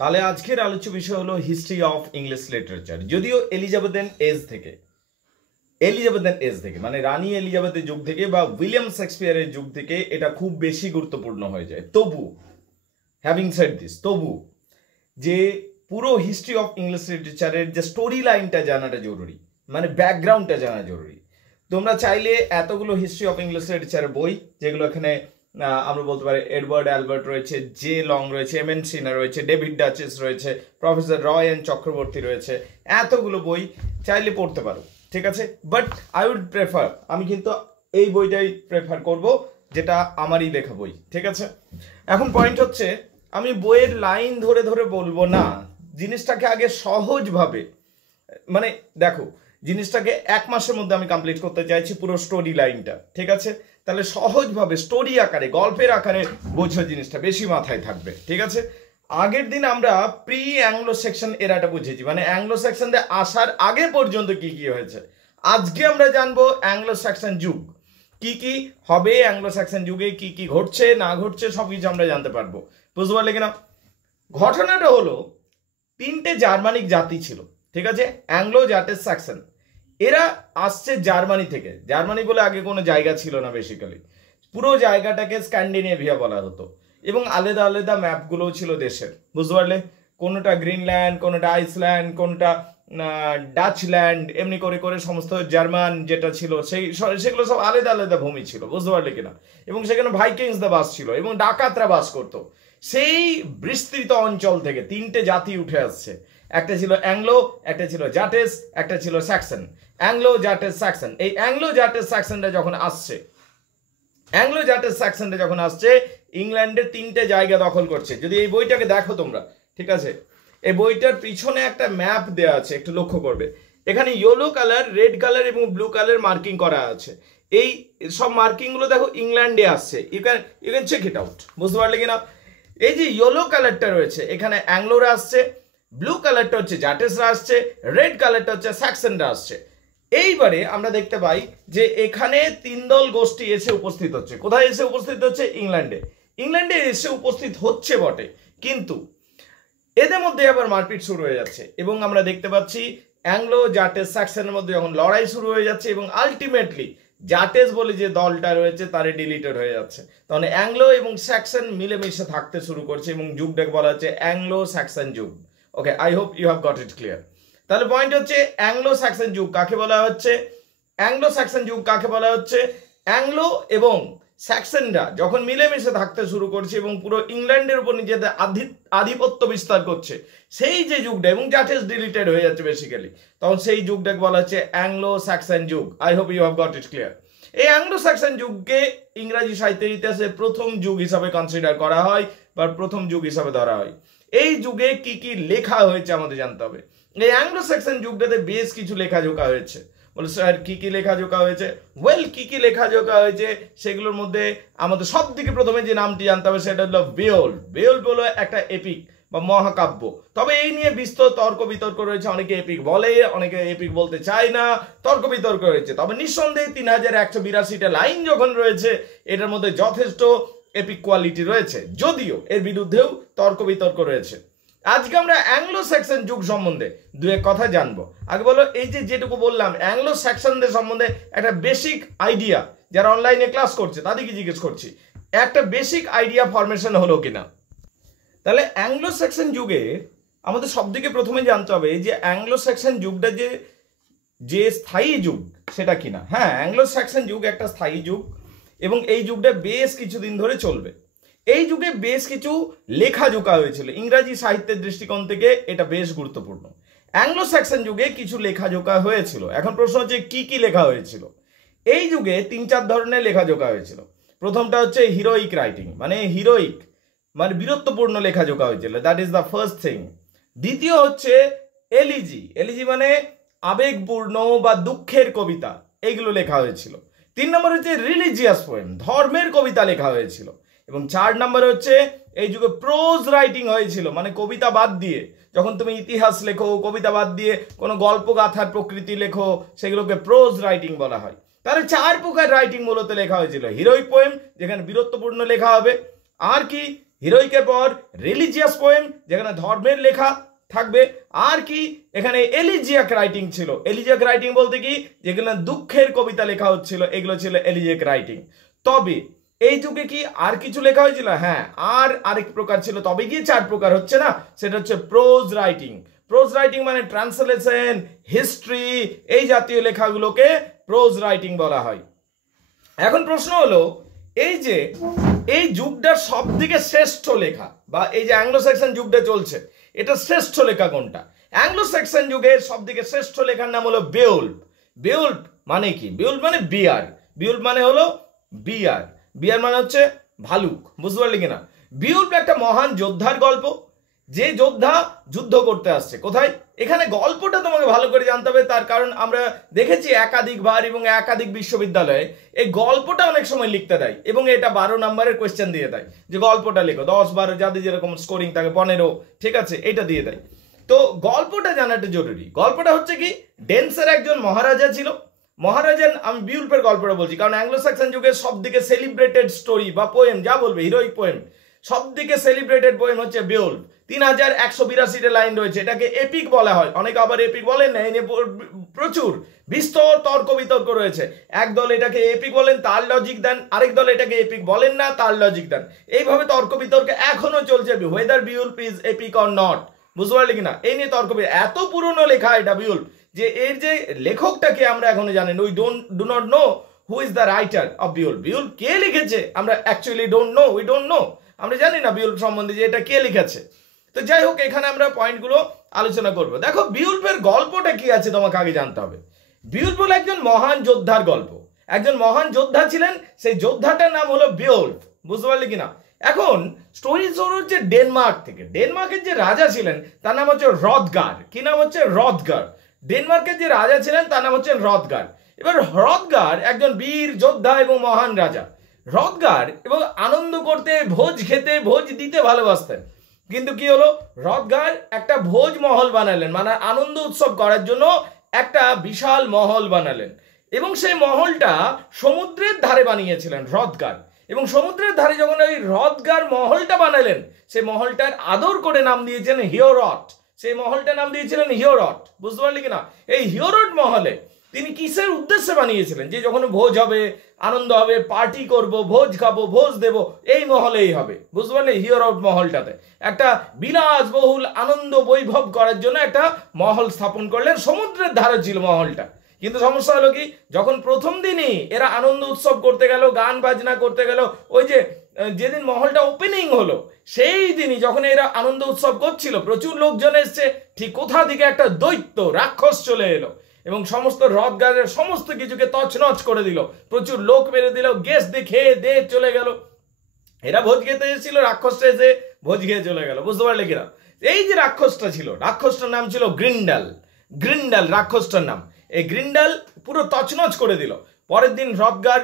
তাহলে আজকের আলোচ্য বিষয় হলো হিস্ট্রি অফ ইংলিশ লিটারেচার। যদিও এলিজাবেথেন এজ থেকে মানে রানী এলিজাবেথের যুগ থেকে বা উইলিয়াম শেক্সপিয়ারের যুগ থেকে এটা খুব বেশি গুরুত্বপূর্ণ হয়ে যায়। তবু হ্যাভিং সেড দিস, তবু যে পুরো হিস্ট্রি অফ ইংলিশ লিটারেচারের যে স্টোরি লাইনটা জানাটা জরুরি, মানে ব্যাকগ্রাউন্ডটা জানা জরুরি। তোমরা চাইলে এতগুলো হিস্ট্রি অফ ইংলিশ লিটারেচারের বই, যেগুলো এখানে আমরা বলতে পারি এডওয়ার্ড অ্যালবার্ট রয়েছে, জে লং রয়েছে, এম.এন. সিনার রয়েছে, ডেভিড ডাচেস রয়েছে, প্রফেসর রয় এন চক্রবর্তী রয়েছে, এতগুলো বই চাইলে পড়তে পারো, ঠিক আছে। বাট আই উড প্রেফার, আমি কিন্তু এই বইটাই প্রেফার করব যেটা আমারই লেখা বই, ঠিক আছে। এখন পয়েন্ট হচ্ছে, আমি বইয়ের লাইন ধরে ধরে বলবো না, জিনিসটাকে আগে সহজভাবে, মানে দেখো জিনিসটাকে 1 মাসের মধ্যে আমি কমপ্লিট করতে চাইছি পুরো স্টোরি লাইনটা, ঠিক আছে। তাহলে সহজভাবে স্টোরি আকারে, গল্পের আকারে বোঝো, জিনিসটা বেশি মাথায় থাকবে, ঠিক আছে। আগের দিন আমরা প্রি অ্যাংলো সেকশন এরাটা বুঝেছি, মানে অ্যাংলো সেকশন দিয়ে আসার আগে পর্যন্ত কি কি হয়েছে। আজকে আমরা জানবো অ্যাংলো সেকশন যুগ কি কি হবে, অ্যাংলো সেকশন যুগে কি কি ঘটছে না ঘটছে সবকিছু আমরা জানতে পারবো, বুঝতে পারলে কিনা। ঘটনাটা হলো, 3টে জার্মানিক জাতি ছিল, ঠিক আছে, অ্যাংলো জাটেস স্যাক্সন। এরা আসছে জার্মানি থেকে। জার্মানি বলে আগে কোনো জায়গা ছিল না, বেসিক্যালি পুরো জায়গাটাকে স্ক্যান্ডিনেভিয়া বলা হতো, এবং আলাদা আলাদা ম্যাপগুলোও ছিল দেশের, বুঝতে পারলে। কোনোটা গ্রিনল্যান্ড, কোনোটা আইসল্যান্ড, কোনোটা ডাচল্যান্ড, এমনি করে করে সমস্ত জার্মান যেটা ছিল সেগুলো সব আলাদা আলাদা ভূমি ছিল, বুঝতে পারলে কিনা। এবং সেখানে ভাইকিংসরা বাস ছিল এবং ডাকাতরা বাস করতো। সেই বিস্তৃত অঞ্চল থেকে 3টে জাতি উঠে আসছে। একটা ছিল অ্যাংলো, একটা ছিল জাটেস, একটা ছিল স্যাক্সন। অ্যাংলো জাটেস স্যাক্সন, এই অ্যাংলো জাটেস স্যাক্সনটা যখন আসছে, ইংল্যান্ডের 3টে জায়গা দখল করছে। যদি এই বইটাকে দেখো তোমরা, ঠিক আছে, এই বইটার পিছনে একটা ম্যাপ দেওয়া আছে, একটু লক্ষ্য করবে। এখানে ইয়েলো কালার, রেড কালার এবং ব্লু কালার মার্কিং করা আছে। এই সব মার্কিং গুলো দেখো ইংল্যান্ডে আসছে, you can check it out, বুঝতে পারলে কিনা। এই যে ইয়েলো কালারটা রয়েছে, এখানে অ্যাংলোরা আসছে, ব্লু কালারটা হচ্ছে জাটেসরা আসছে, রেড কালারটা হচ্ছে স্যাক্সনরা আসছে। এইবারে আমরা দেখতে পাই যে এখানে 3 দল গোষ্ঠী এসে উপস্থিত হচ্ছে। কোথায় এসে উপস্থিত হচ্ছে? ইংল্যান্ডে এসে উপস্থিত হচ্ছে বটে, কিন্তু এদের মধ্যে আবার মারপিট শুরু হয়ে যাচ্ছে, এবং আমরা দেখতে পাচ্ছি অ্যাংলো জাটেস স্যাক্সনের মধ্যে যখন লড়াই শুরু হয়ে যাচ্ছে, এবং আলটিমেটলি জাটেস বলে যে দলটা রয়েছে তারে ডিলিটেড হয়ে যাচ্ছে, তখন অ্যাংলো এবং স্যাক্সন মিলেমিশে থাকতে শুরু করছে, এবং যুগটাকে বলা হচ্ছে অ্যাংলো স্যাক্সন যুগ। Okay, I hope you have got it clear. তাহলে পয়েন্ট হচ্ছে, অ্যাংলো স্যাক্সন যুগ কাকে বলা হচ্ছে? অ্যাংলো এবং স্যাক্সনরা যখন মিলেমিশে থাকতে শুরু করছে এবং পুরো ইংল্যান্ডের উপর নিজেদের আধিপত্য বিস্তার করছে, সেই যে যুগটা, এবং জাটেস ডিলিটেড হয়ে যাচ্ছে বেসিক্যালি, তখন সেই যুগটাকে বলা হচ্ছে অ্যাংলো স্যাক্সন যুগ। I hope you have got it clear. এই অ্যাংলো স্যাক্সন যুগকে ইংরাজি সাহিত্যের ইতিহাসে প্রথম যুগ হিসাবে কনসিডার করা হয় বা প্রথম যুগ হিসাবে ধরা হয়। এই যুগে কি কি লেখা হয়েছে আমাদের জানতে হবে। এই অ্যাংলো স্যাক্সন যুগটাতে বেশ কিছু লেখাজোখা হয়েছে। বলে স্যার কি কি লেখাজোখা হয়েছে? কি কি লেখাজোখা হয়েছে সেগুলোর মধ্যে আমাদের সব থেকে প্রথমে যে নামটি জানতে হবে সেটা হলো বেওল্ফ হলো একটা এপিক বা মহাকাব্য। তবে এই নিয়ে বিস্তর তর্ক বিতর্ক রয়েছে, অনেকে এপিক বলে, অনেকে এপিক বলতে চায় না, তর্ক বিতর্ক রয়েছে। তবে নিঃসন্দেহে 3182টা লাইন যখন রয়েছে, এটার মধ্যে যথেষ্ট এপিক কোয়ালিটি রয়েছে, যদিও এর বিরুদ্ধেও তর্ক বিতর্ক রয়েছে। আজকে আমরা অ্যাংলো স্যাক্সন যুগ সম্বন্ধে দু এক কথা জানবো। আগে বলো, এই যেটুকু বললাম অ্যাংলো স্যাক্সনদের সম্বন্ধে একটা বেসিক আইডিয়া, যারা অনলাইনে ক্লাস করছে তাদেরকে জিজ্ঞেস করছি, একটা বেসিক আইডিয়া ফরমেশন হলো কিনা। তাহলে অ্যাংলো স্যাক্সন যুগে আমাদের সব থেকে প্রথমে জানতে হবে যে অ্যাংলো স্যাক্সন যুগটা যে স্থায়ী যুগ সেটা কিনা। হ্যাঁ, অ্যাংলো স্যাক্সন যুগ একটা স্থায়ী যুগ, এবং এই যুগটা বেশ কিছুদিন ধরে চলবে। এই যুগে বেশ কিছু লেখাজোখা হয়েছিল, ইংরাজি সাহিত্যের দৃষ্টিকোণ থেকে এটা বেশ গুরুত্বপূর্ণ। অ্যাংলো স্যাক্সন যুগে কিছু লেখাজোখা হয়েছিল। এখন প্রশ্ন হচ্ছে কি কি লেখা হয়েছিল। এই যুগে 3-4 ধরনের লেখাজোখা হয়েছিল। প্রথমটা হচ্ছে হিরোইক রাইটিং, মানে বীরত্বপূর্ণ লেখাজোখা হয়েছিল, that is the first thing. দ্বিতীয় হচ্ছে এলিজি মানে আবেগপূর্ণ বা দুঃখের কবিতা, এইগুলো লেখা হয়েছিল। 3 নম্বর হচ্ছে রিলিজিয়াস পোয়েম, ধর্মের কবিতা লেখা হয়েছিল। এবং 4 নম্বর হচ্ছে এই যুগে প্রোজ রাইটিং হয়েছিল, মানে কবিতা বাদ দিয়ে, যখন তুমি ইতিহাস লেখো, কবিতা বাদ দিয়ে কোনো গল্প গাথার প্রকৃতি লেখো, সেগুলোকে প্রোজ রাইটিং বলা হয়। তাহলে 4 প্রকার রাইটিং মূলত লেখা হয়েছিল। হিরোইক পোয়েম, যেখানে বীরত্বপূর্ণ লেখা হবে, আর কি হিরোইকের পর রিলিজিয়াস পোয়েম, যেখানে ধর্মের লেখা থাকবে, আর কি এখানে এলিজিয়াক রাইটিং ছিল। এলিজিয়াক রাইটিং বলতে কি, যেগুলো দুঃখের কবিতা লেখা হচ্ছিল, এগুলো ছিল এলিজিয়াক রাইটিং। তবে এই যুগে কি আর কিছু লেখা হয়েছিল? হ্যাঁ, আর আরেক প্রকার ছিল, তবে কি 4 প্রকার হচ্ছে না, সেটা হচ্ছে প্রোজ রাইটিং। প্রোজ রাইটিং মানে ট্রান্সলেশন, হিস্ট্রি, এই জাতীয় লেখাগুলোকে প্রোজ রাইটিং বলা হয়। এখন প্রশ্ন হলো, এই যে এই যুগটার সব থেকে শ্রেষ্ঠ লেখা, বা এই যে অ্যাংলো স্যাক্সন যুগটা চলছে, এটা শ্রেষ্ঠ লেখা কোনটা? অ্যাংলো স্যাক্সন যুগের সব থেকে শ্রেষ্ঠ লেখার নাম হলো বেওল্ফ। বেওল্ফ মানে কি? বেওল্ফ মানে বিয়ার। বেওল্ফ মানে হলো বিয়ার। বিয়ার মানে হচ্ছে ভালুক, বুঝতে পারলি কিনা? বেওল্ফ একটা মহান যোদ্ধার গল্প, যে যোদ্ধা যুদ্ধ করতে আসছে। কোথায়? এখানে গল্পটা তোমাকে ভালো করে জানতে হবে, তার কারণ আমরা দেখেছি একাধিকবার এবং একাধিক বিশ্ববিদ্যালয়ে এই গল্পটা অনেক সময় লিখতে দেয়, এবং এটা 12 নম্বরের কোয়েশ্চেন দিয়ে দেয় যে গল্পটা লেখো, 10, 12 যাদের যেরকম স্কোরিং থাকে, 15, ঠিক আছে, এটা দিয়ে দেয়। তো গল্পটা জানাটা জরুরি। গল্পটা হচ্ছে কি, ডেন্সের একজন মহারাজা ছিল। মহারাজা, আমি বিউল্ফের গল্পটা বলছি কারণ অ্যাংলো স্যাক্সন যুগের সব থেকে সেলিব্রেটেড স্টোরি বা পোয়েম, যা বলবে হিরোইক পোয়েম, সব থেকে সেলিব্রেটেড পোয়েম হচ্ছে বেওল্ফ। 3182টা লাইন রয়েছে, এটাকে এপিক বলা হয়। অনেকে আবার এপিক বলেন না, এনে প্রচুর বিস্তর তর্ক বিতর্ক রয়েছে। এক দল এটাকে এপিক বলেন, তার লজিক দেন, আরেক দল এটাকে এপিক বলেন না, তার লজিক দেন। এইভাবে তর্ক বিতর্ক এখনো চলছে, whether বিউল্ফ is epic or not, বুঝতে পারলি কিনা? এই নিয়ে তর্ক। এত পুরনো লেখা এটা বিউল্ফ, যে এর যে লেখকটাকে আমরা এখনো জানেন, we do not know who is the writer of Beowulf. Beowulf কে লিখেছে আমরা অ্যাকচুয়ালি উই ডোন্ট নো, আমরা জানি না বিউল্ফ সম্বন্ধে যে এটা কে লিখেছে। তো যাই হোক, এখানে আমরা পয়েন্টগুলো আলোচনা করব। দেখো বিউল্ফের গল্পটা কি আছে তোমাকে আগে জানতে হবে। বিউল্ফ হলো একজন মহান যোদ্ধার গল্প। একজন মহান যোদ্ধা ছিলেন, সেই যোদ্ধাটার নাম হলো বিউল্ফ, বুঝতে পারলি কিনা? এখন স্টোরি শুরু হচ্ছে ডেনমার্ক থেকে। ডেনমার্কের যে রাজা ছিলেন তার নাম হচ্ছে হ্রদগার। কি নাম হচ্ছে? হ্রদগার। ডেনমার্কের যে রাজা ছিলেন তার নাম হচ্ছে হ্রদগার। এবার হ্রদগার একজন বীর যোদ্ধা এবং মহান রাজা। হ্রদগার এবং আনন্দ করতে, ভোজ খেতে, ভোজ দিতে ভালোবাসতেন। কিন্তু কি হলো, হ্রদগার একটা ভোজ মহল বানালেন, মানে আনন্দ উৎসব করার জন্য একটা বিশাল মহল বানালেন, এবং সেই মহলটা সমুদ্রের ধারে বানিয়েছিলেন হ্রদগার। এবং সমুদ্রের ধারে যখন ওই হ্রদগার মহলটা বানালেন, সেই মহলটার আদর করে নাম দিয়েছেন হিওরট। সেই মহলটার নাম দিয়েছিলেন হিওরট, বুঝতে পারলি কিনা? এই হিওরট মহলে তিনি কিসের উদ্দেশ্যে বানিয়েছিলেন? যে যখন ভোজ হবে, আনন্দ হবে, পার্টি করব, ভোজ খাবো, ভোজ দেব, এই মহলেই হবে, বুঝতে পারলে? হিওরট মহলটাতে একটা বিলাসবহুল আনন্দ বৈভব করার জন্য একটা মহল স্থাপন করলেন। সমুদ্রের ধারে ছিল মহলটা। কিন্তু সমস্যা হলো কি, যখন প্রথম দিনই এরা আনন্দ উৎসব করতে গেল, গান বাজনা করতে গেল, ওই যে যেদিন মহলটা ওপেনিং হলো সেই দিনই যখন এরা আনন্দ উৎসব করছিল, প্রচুর লোকজন এসছে, ঠিক কোথা থেকে একটা দৈত্য রাক্ষস চলে এলো এবং সমস্ত হ্রদগারের সমস্ত কিছুকে তছনছ করে দিল, প্রচুর লোক মেরে দিল, গেস্ট দিয়ে খেয়ে দিয়ে চলে গেল। এরা ভোজ খেতে এসেছিল, রাক্ষসটা এসে ভোজ খেয়ে চলে গেল, বুঝতে পারলে কিনা? এই যে রাক্ষসটা ছিল, রাক্ষসটার নাম ছিল গ্রিন্ডাল। গ্রিন্ডাল রাক্ষসটার নাম। এই গ্রিন্ডাল পুরো তছনছ করে দিল। পরের দিন হ্রদগার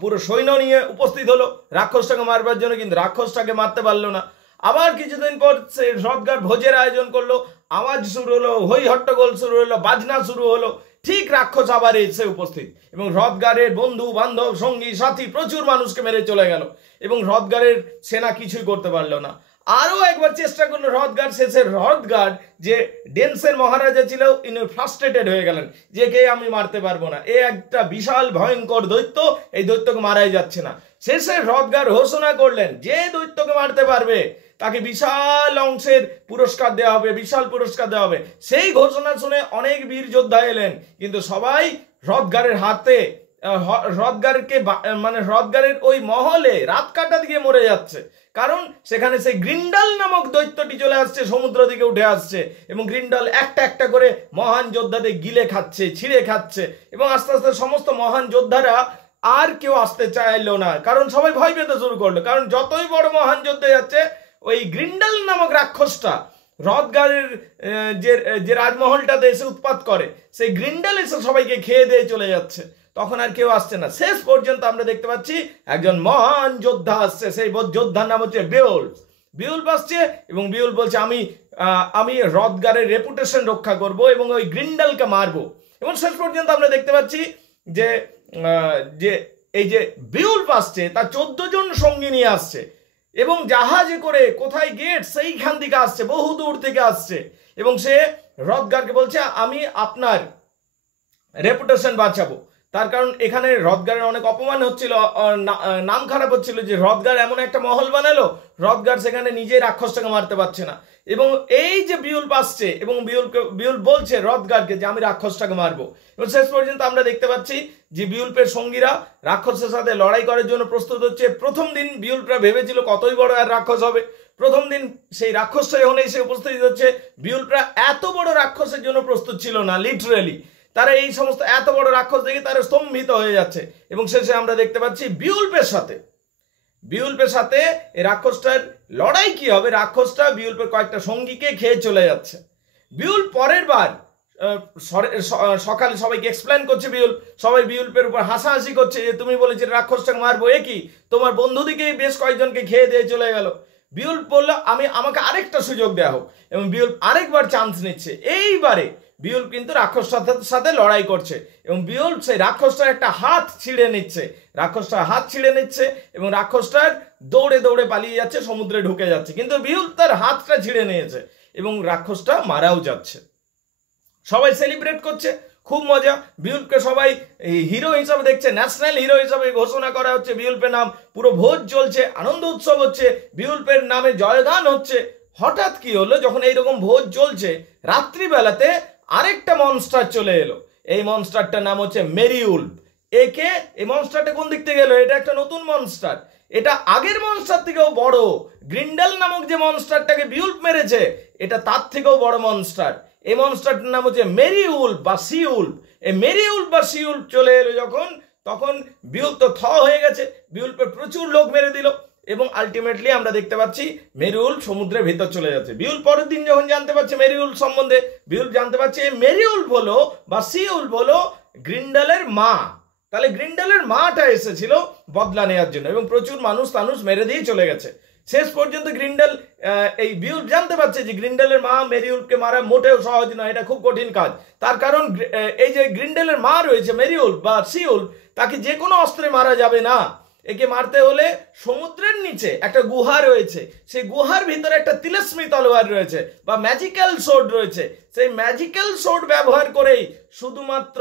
পুরো সৈন্য নিয়ে উপস্থিত হলো রাক্ষসটাকে মারবার জন্য, কিন্তু রাক্ষসটাকে মারতে পারলো না। আবার কিছুদিন পর সে হ্রদগার ভোজের আয়োজন করলো, আওয়াজ শুরু হলো, হই হট্টগোল শুরু হলো, বাজনা শুরু হলো। ঠিক রাক্ষস আবার এসে উপস্থিত, এবং হ্রদগারের বন্ধু বান্ধব সঙ্গী সাথী প্রচুর মানুষকে মেরে চলে গেল, এবং হ্রদগারের সেনা কিছুই করতে পারলো না। আরো একবার চেষ্টা করলো হ্রদগার। শেষে হ্রদগার যে ডেন্সের মহারাজা ছিল, ইনি ফ্রাস্ট্রেটেড হয়ে গেলেন যে কে আমি মারতে পারবো না, এ একটা বিশাল ভয়ঙ্কর দৈত্য, এই দৈত্যকে মারাই যাচ্ছে না। শেষে হ্রদগার ঘোষণা করলেন যে দৈত্যকে মারতে পারবে তাকে বিশাল অংশের পুরস্কার দেওয়া হবে, বিশাল পুরস্কার দেওয়া হবে। সেই ঘোষণা শুনে অনেক বীর যোদ্ধা এলেন, কিন্তু সবাই হ্রদগারের হাতে, হ্রদগারকে মানে হ্রদগারের ওই মহলে রাত কাটা দিয়ে মরে যাচ্ছে, কারণ সেখানে সেই গ্রিন্ডাল নামক দৈত্যটি চলে আসছে, সমুদ্র থেকে উঠে আসছে, এবং গ্রিন্ডাল একটা একটা করে মহান যোদ্ধাদের গিলে খাচ্ছে, ছিঁড়ে খাচ্ছে, এবং আস্তে আস্তে সমস্ত মহান যোদ্ধারা আর কেউ আসতে চাইলো না, কারণ সবাই ভয় পেতে শুরু করলো। কারণ যতই বড় মহান যোদ্ধা যাচ্ছে, ওই গ্রিন্ডাল নামক রাক্ষসটা হ্রদগারের যে রাজমহলটাতে এসে উৎপাত করে, সেই গ্রিন্ডাল এসে সবাইকে খেয়ে দিয়ে চলে যাচ্ছে, তখন আর কেউ আসছে না। শেষ পর্যন্ত আমরা দেখতে পাচ্ছি একজন মহান যোদ্ধা আসছে, সেই যোদ্ধার নাম হচ্ছে বেওল্ফ। বেওল্ফ আসছে এবং বেওল্ফ বলছে আমি হ্রদগারের রেপুটেশন রক্ষা করব এবং ওই গ্রিন্ডালকে মারবো। এবং শেষ পর্যন্ত আমরা দেখতে পাচ্ছি যে এই যে বেওল্ফ আসছে, তার 14 জন সঙ্গী নিয়ে আসছে, এবং জাহাজে করে কোথায় গেট সেইখান থেকে আসছে, বহু দূর থেকে আসছে, এবং সে হ্রদগারকে বলছে আমি আপনার রেপুটেশন বাঁচাবো। তার কারণ এখানে হ্রদগারের অনেক অপমান হচ্ছিল, নাম খারাপ হচ্ছিল যে হ্রদগার এমন একটা মহল বানালো, হ্রদগার সেখানে নিজেই রাক্ষসটাকে মারতে পারছে না। এবং এই যে বিউল্প আসছে এবং বিউল্প বলছে হ্রদগারকে যে আমি রাক্ষসটাকে মারবো, এবং শেষ পর্যন্ত আমরা দেখতে পাচ্ছি যে বিউল্পের সঙ্গীরা রাক্ষসের সাথে লড়াই করার জন্য প্রস্তুত হচ্ছে। প্রথম দিন বিউল্পরা ভেবেছিল কতই বড় আর রাক্ষস হবে, প্রথম দিন সেই রাক্ষসটা যখন এসে উপস্থিত হচ্ছে, বিউল্পরা এত বড় রাক্ষসের জন্য প্রস্তুত ছিল না। লিটারেলি তারা এই সমস্ত এত বড় রাক্ষস দেখে তারা স্তম্ভিত হয়ে যাচ্ছে, এবং শেষে আমরা দেখতে পাচ্ছি বিউল্পের সাথে এই রাক্ষসটার লড়াই কি হবে। রাক্ষসটা বিউল্পের কয়েকটা সঙ্গীকে খেয়ে চলে যাচ্ছে। বিউল্প পরের বার সকালে সবাইকে এক্সপ্লেন করছে, সবাই বিউল্পের উপর হাসাহাসি করছে যে তুমি বলেছিলে রাক্ষসটাকে মারবো, এ কি তোমার বন্ধুদিকেই বেশ কয়েকজনকে খেয়ে দিয়ে চলে গেল। বিউল্প বলল আমাকে আরেকটা সুযোগ দেওয়া হোক, এবং বিউল্প আরেকবার চান্স নিচ্ছে। এইবারে বিউল্প কিন্তু রাক্ষসটার সাথে লড়াই করছে, এবং বিউল্প সেই রাক্ষসটার একটা হাত ছিঁড়ে নিচ্ছে, এবং রাক্ষসটার দৌড়ে দৌড়ে পালিয়ে যাচ্ছে, সমুদ্রে ঢুকে যাচ্ছে। কিন্তু বিউল্প তার হাতটা ছিঁড়ে নিয়েছে এবং রাক্ষসটা মারাও যাচ্ছে। সবাই সেলিব্রেট করছে, খুব মজা। বিউল্পকে সবাই হিরো হিসাবে দেখছে, ন্যাশনাল হিরো হিসাবে ঘোষণা করা হচ্ছে। বিউল্পের নাম, পুরো ভোজ চলছে, আনন্দ উৎসব হচ্ছে, বিউল্পের নামে জয়গান হচ্ছে। হঠাৎ কি হলো, যখন এইরকম ভোজ চলছে, রাত্রিবেলাতে আরেকটা মনস্টার চলে এলো। এই মনস্টারটার নাম হচ্ছে মেরিউল্ফ। এই মনস্টারটা কোন দিক থেকে এলো? এটা একটা নতুন মনস্টার, এটা আগের মনস্টার থেকেও বড়। গ্রিন্ডেল নামক যে মনস্টারটাকে বিউল্প মেরেছে, এটা তার থেকেও বড় মনস্টার। এই মনস্টারটার নাম হচ্ছে মেরিউল্ফ বা সিউল্ফ। এই মেরিউল্ফ বা সিউল্ফ চলে এলো যখন, তখন বিউল্প তো হয়ে গেছে, বিউল্পের প্রচুর লোক মেরে দিল, এবং আলটিমেটলি আমরা দেখতে পাচ্ছি মেরিউল্ফ সমুদ্রের ভেতর চলে যাচ্ছে। বিউল্প পরের দিন যখন জানতে পারছে মেরিউল্ফ সম্বন্ধে, বিউল্প জানতে পারছে মেরিউল্ফ হলো বা সিউল্ফ হলো গ্রিন্ডেলের মা। তাহলে গ্রিন্ডেলের মাটা এসেছিল বদলা নেওয়ার জন্য, এবং প্রচুর মানুষ মেরে দিয়ে চলে গেছে। শেষ পর্যন্ত গ্রিন্ডেল, এই বিউল্প জানতে পারছে যে গ্রিন্ডেলের মা মেরিউল্ফকে মারা মোটেও সহজ নয়, এটা খুব কঠিন কাজ। তার কারণ এই যে গ্রিন্ডেলের মা রয়েছে মেরিউল্ফ বা সিউল্ফ, তাকে যে কোনো অস্ত্রে মারা যাবে না। একে মারতে হলে সমুদ্রের নিচে একটা গুহা রয়েছে, সেই গুহার ভিতরে একটা তিলস্মি তলোয়ার রয়েছে বা ম্যাজিক্যাল সোর্ড রয়েছে। সেই ম্যাজিক্যাল সোর্ড ব্যবহার করেই শুধুমাত্র